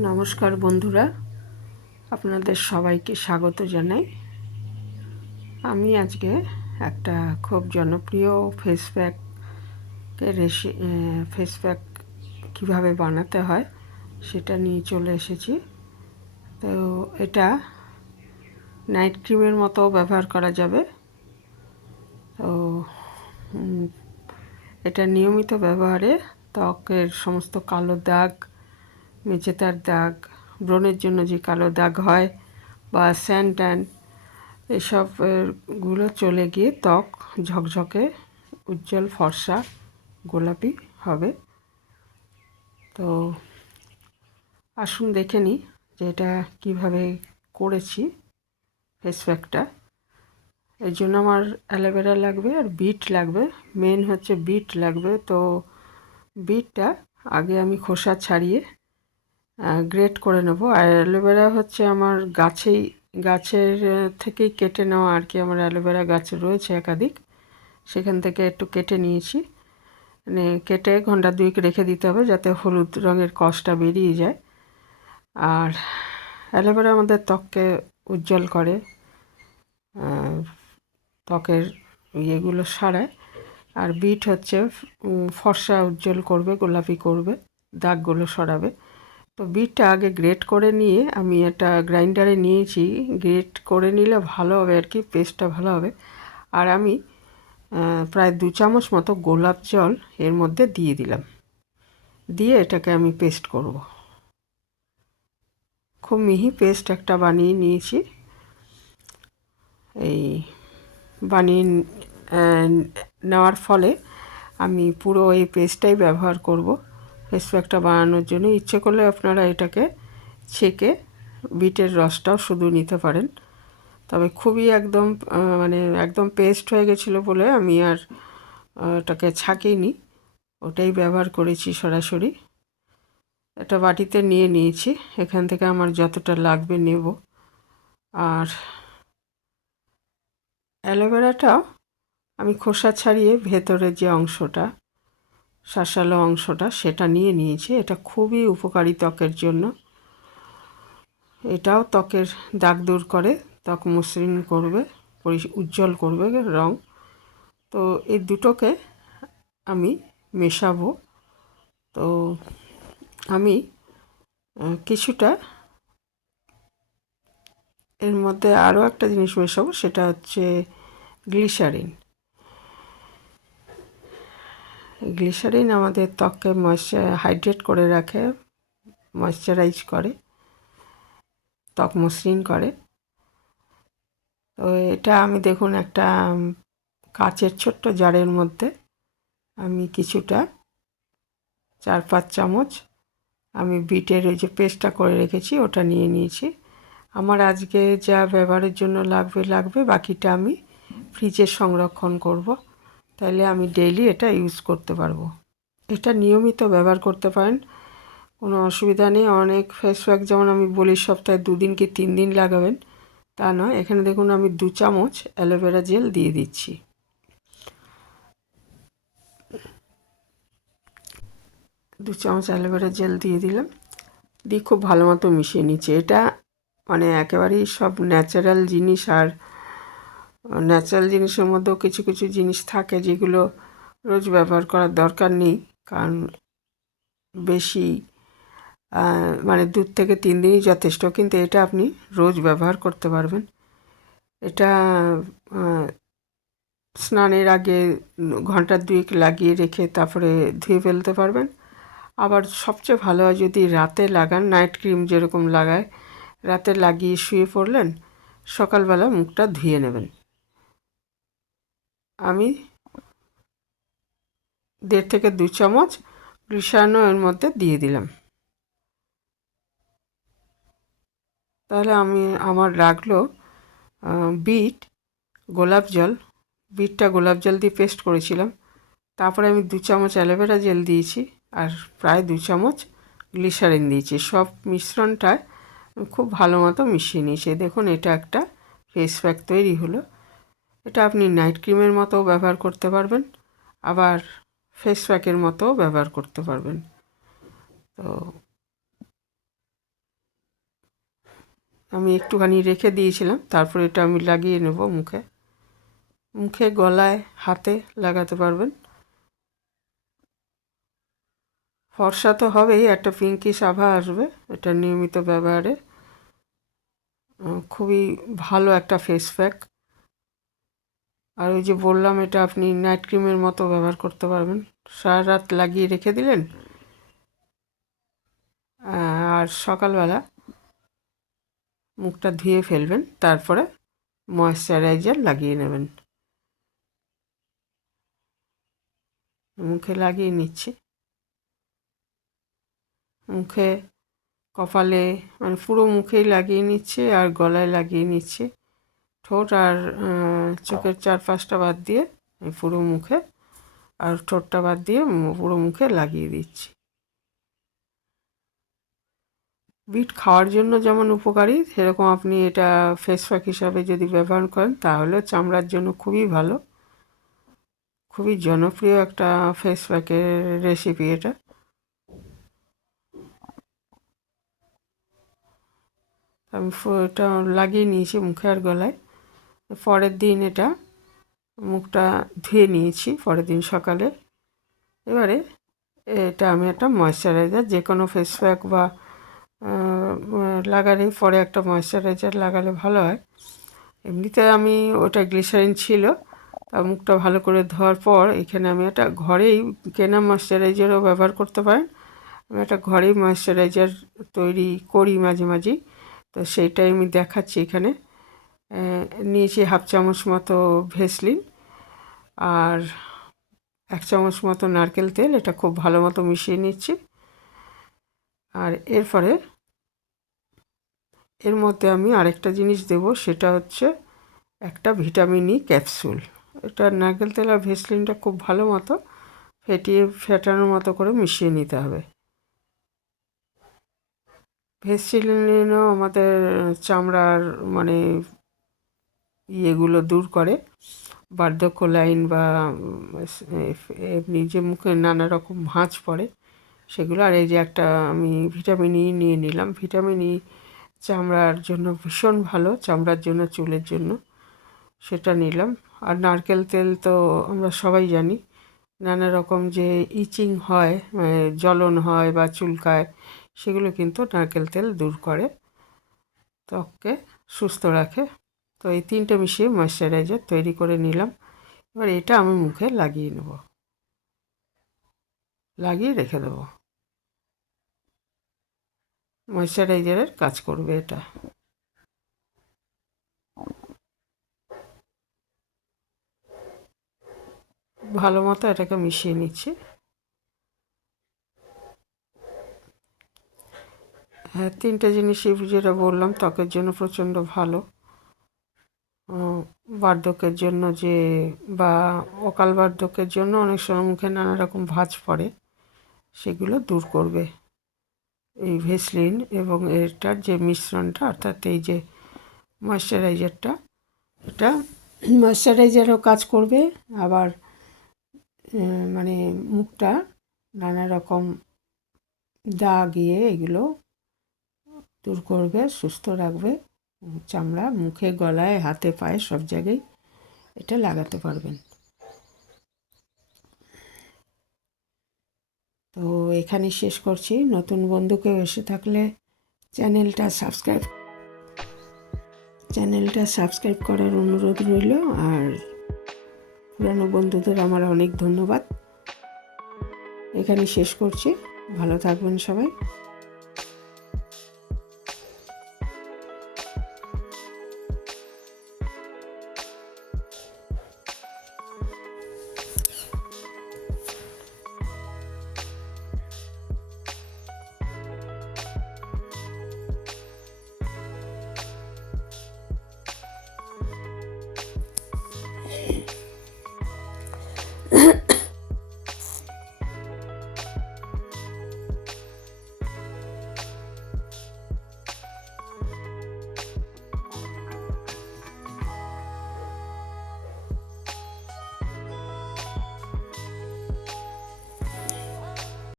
নমস্কার বন্ধুরা, আপনাদের সবাইকে স্বাগত জানাই। আমি আজকে একটা খুব জনপ্রিয় ফেস প্যাকের ফেস প্যাক কীভাবে বানাতে হয় সেটা নিয়ে চলে এসেছি। তো এটা নাইট ক্রিমের মতো ব্যবহার করা যাবে। তো এটা নিয়মিত ব্যবহারে ত্বকের সমস্ত কালো দাগ, মেচেদার দাগ, ব্রণের জন্য যে কালো দাগ হয় বা স্যান ট্যান, এসব গুলো চলে গিয়ে ত্বক ঝকঝকে, উজ্জ্বল, ফর্সা, গোলাপি হবে। তো আসুন দেখে নিই যে এটা কীভাবে করেছি ফেস প্যাকটা। এর জন্য আমার অ্যালোভেরা লাগবে আর বিট লাগবে। মেন হচ্ছে বিট লাগবে। তো বিটটা আগে আমি খোসা ছাড়িয়ে গ্রেট করে নেব। আর অ্যালোভেরা হচ্ছে আমার গাছের থেকেই কেটে নেওয়া আর কি। আমার অ্যালোভেরা গাছ রয়েছে একাধিক, সেখান থেকে একটু কেটে নিয়েছি। মানে কেটে ঘন্টা দুয়েক রেখে দিতে হবে যাতে হলুদ রঙের কষটা বেরিয়ে যায়। আর অ্যালোভেরা আমাদের ত্বককে উজ্জ্বল করে, ত্বকের ইয়েগুলো সারায়। আর বিট হচ্ছে ফর্সা উজ্জ্বল করবে, গোলাপি করবে, দাগগুলো সরাবে। তো বিটটা আগে গ্রেট করে নিয়ে আমি এটা গ্রাইন্ডারে নিয়েছি। গ্রেট করে নিলে ভালো হবে আর কি, পেস্টটা ভালো হবে। আর আমি প্রায় 2 চামচ মতো গোলাপ জল এর মধ্যে দিয়ে দিলাম। দিয়ে এটাকে আমি পেস্ট করব। খুব মিহি পেস্ট একটা বানিয়ে নিয়েছি। এই বানিয়ে নেওয়ার ফলে আমি পুরো এই পেস্টটাই ব্যবহার করব ফেস প্যাকটা বানানোর জন্য। ইচ্ছে করলে আপনারা এটাকে ছেঁকে বিটের রসটাও শুধু নিতে পারেন। তবে খুবই একদম একদম পেস্ট হয়ে গেছিলো বলে আমি আর এটাকে ছাঁকিনি, ওটাই ব্যবহার করেছি সরাসরি। একটা বাটিতে নিয়ে নিয়েছি, এখান থেকে আমার যতটা লাগবে নেব। আর অ্যালোভেরাটাও আমি খোসা ছাড়িয়ে ভেতরের যে অংশটা, শাঁসালো অংশটা, সেটা নিয়ে নিয়েছি। এটা খুবই উপকারী ত্বকের জন্য। এটাও ত্বকের দাগ দূর করে, ত্বক মসৃণ করবে, উজ্জ্বল করবে রং। তো এই দুটোকে আমি মেশাবো। তো আমি কিছুটা এর মধ্যে আরও একটা জিনিস মেশাবো, সেটা হচ্ছে গ্লিসারিন। গ্লিসারিন আমাদের ত্বককে হাইড্রেট করে রাখে, ময়শ্চারাইজ করে, ত্বক মসৃণ করে। তো এটা আমি দেখুন একটা কাচের ছোট্ট জারের মধ্যে আমি কিছুটা 4-5 চামচ আমি বিটের ওই যে পেস্টটা করে রেখেছি ওটা নিয়ে নিয়েছি। আমার আজকে যা ব্যবহারের জন্য লাগবে, বাকিটা আমি ফ্রিজে সংরক্ষণ করব। তাহলে আমি ডেইলি এটা ইউজ করতে পারবো। এটা নিয়মিত ব্যবহার করতে পারেন, কোনো অসুবিধা নেই। অনেক ফেস প্যাক যেমন আমি বলি সপ্তাহে 2 দিন কি 3 দিন লাগাবেন, তা নয়। এখানে দেখুন আমি 2 চামচ অ্যালোভেরা জেল দিয়ে দিচ্ছি। 2 চামচ অ্যালোভেরা জেল দিয়ে দিলাম, দিয়ে খুব ভালো মতো মিশিয়ে নিচ্ছি। এটা একেবারেই সব ন্যাচারাল জিনিস। আর ন্যাচারাল জিনিসের মধ্যেও কিছু কিছু জিনিস থাকে যেগুলো রোজ ব্যবহার করার দরকার নেই, কারণ বেশি 2 থেকে 3 দিনই যথেষ্ট। কিন্তু এটা আপনি রোজ ব্যবহার করতে পারবেন। এটা স্নানের আগে ঘন্টা 2 লাগিয়ে রেখে তারপরে ধুয়ে ফেলতে পারবেন। আবার সবচেয়ে ভালো হয় যদি রাতে লাগান, নাইট ক্রিম যেরকম লাগায়, রাতে লাগিয়ে শুয়ে পড়লেন, সকালবেলা মুখটা ধুয়ে নেবেন। আমি 1.5 থেকে 2 চামচ গ্লিসারিনও এর মধ্যে দিয়ে দিলাম। তাহলে আমার লাগলো বিট, গোলাপ জল। বিটটা গোলাপ জল দিয়ে পেস্ট করেছিলাম। তারপরে আমি 2 চামচ অ্যালোভেরা জেল দিয়েছি আর প্রায় 2 চামচ গ্লিসারিন দিয়েছি। সব মিশ্রণটায় খুব ভালো মতো মিশিয়ে নিয়েছি। দেখুন এটা একটা ফেস প্যাক তৈরি হলো। এটা আপনি নাইট ক্রিমের মতোও ব্যবহার করতে পারবেন, আবার ফেস প্যাকের মতোও ব্যবহার করতে পারবেন। তো আমি একটুখানি রেখে দিয়েছিলাম, তারপরে এটা আমি লাগিয়ে নেব মুখে। মুখে, গলায়, হাতে লাগাতে পারবেন। ফর্সা তো হবেই, একটা পিঙ্কিশ আভা আসবে এটা নিয়মিত ব্যবহারে। খুবই ভালো একটা ফেস প্যাক। আর ওই যে বললাম, এটা আপনি নাইট ক্রিমের মতো ব্যবহার করতে পারবেন। সারা রাত লাগিয়ে রেখে দিলেন, আর সকালবেলা মুখটা ধুয়ে ফেলবেন, তারপরে ময়েশ্চারাইজার লাগিয়ে নেবেন। মুখে লাগিয়ে নিচ্ছি। মুখে, কপালে, মানে পুরো মুখেই লাগিয়ে নিচ্ছে, আর গলায় লাগিয়ে নিচ্ছে। ঠোঁট আর চোখের চারপাশটা বাদ দিয়ে পুরো মুখে, আর ঠোঁটটা বাদ দিয়ে পুরো মুখে লাগিয়ে দিচ্ছি। বিট খাওয়ার জন্য যেমন উপকারী, সেরকম আপনি এটা ফেস প্যাক হিসাবে যদি ব্যবহার করেন তাহলে চামড়ার জন্য খুবই ভালো। খুবই জনপ্রিয় একটা ফেস প্যাকের রেসিপি এটা। আমি এটা লাগিয়ে নিয়েছি মুখে আর গলায়। পরের দিন এটা মুখটা ধুয়ে নিয়েছি, পরের দিন সকালে। এবারে এটা আমি একটা ময়েশ্চারাইজার, যে কোনো ফেস প্যাক বা লাগালে পরে একটা ময়েশ্চারাইজার লাগালে ভালো হয়। এমনিতে আমি ওটা গ্লিসারিন ছিল, তা মুখটা ভালো করে ধোয়ার পর এখানে আমি একটা ঘরেই কেনা ময়েশ্চারাইজারও ব্যবহার করতে পারেন। আমি একটা ঘরেই ময়েশ্চারাইজার তৈরি করি মাঝে মাঝেই, তো সেইটাই আমি দেখাচ্ছি এখানে। নিয়েছি 1/2 চামচ মতো ভেসলিন আর 1 চামচ মতো নারকেল তেল। এটা খুব ভালো মতো মিশিয়ে নিচ্ছি। আর এরপরে এর মধ্যে আমি আরেকটা জিনিস দেব, সেটা হচ্ছে একটা ভিটামিন ই ক্যাপসুল। এটা নারকেল তেল আর ভেসলিনটা খুব ভালো মতো ফেটানোর মতো করে মিশিয়ে নিতে হবে। ভেসলিনও আমাদের চামড়ার মানে ইয়েগুলো দূর করে, বার্ধক্য লাইন বা এমনি যে মুখে নানা রকম ভাঁজ পড়ে সেগুলো। আর এই যে একটা আমি ভিটামিন ই নিয়ে নিলাম। ভিটামিন ই চামড়ার জন্য ভীষণ ভালো, চামড়ার জন্য, চুলের জন্য, সেটা নিলাম। আর নারকেল তেল তো আমরা সবাই জানি, নানা রকম যে ইচিং হয়, জ্বলন হয় বা চুলকায়, সেগুলো কিন্তু নারকেল তেল দূর করে, ত্বককে সুস্থ রাখে। তো এই তিনটে মিশিয়ে ময়েশ্চারাইজার তৈরি করে নিলাম। এবার এটা আমি মুখে লাগিয়ে নেব, লাগিয়ে রেখে দেবো। ময়েশ্চারাইজারের কাজ করবে এটা। ভালো মতো এটাকে মিশিয়ে নিচ্ছি। হ্যাঁ, তিনটে জিনিসই যেটা বললাম ত্বকের জন্য প্রচণ্ড ভালো। বার্ধক্যের জন্য যে বা অকাল বার্ধক্যের জন্য অনেক সময় মুখে নানা রকম ভাঁজ পড়ে, সেগুলো দূর করবে এই ভেসলিন এবং এটার যে মিশ্রণটা, অর্থাৎ এই যে ময়েশ্চারাইজারটা, এটা ময়েশ্চারাইজারও কাজ করবে, আবার মানে মুখটা নানা রকম দাগ এগুলো দূর করবে, সুস্থ রাখবে। চামড়া, মুখে, গলায়, হাতে, পায়ে সব জায়গায় এটা লাগাতে পারবেন। তো এখানে শেষ করছি। নতুন বন্ধু কেউ এসে থাকলে চ্যানেলটা সাবস্ক্রাইব করার অনুরোধ রইল। আর পুরানো বন্ধুদের আমার অনেক ধন্যবাদ। এখানে শেষ করছি। ভালো থাকবেন সবাই।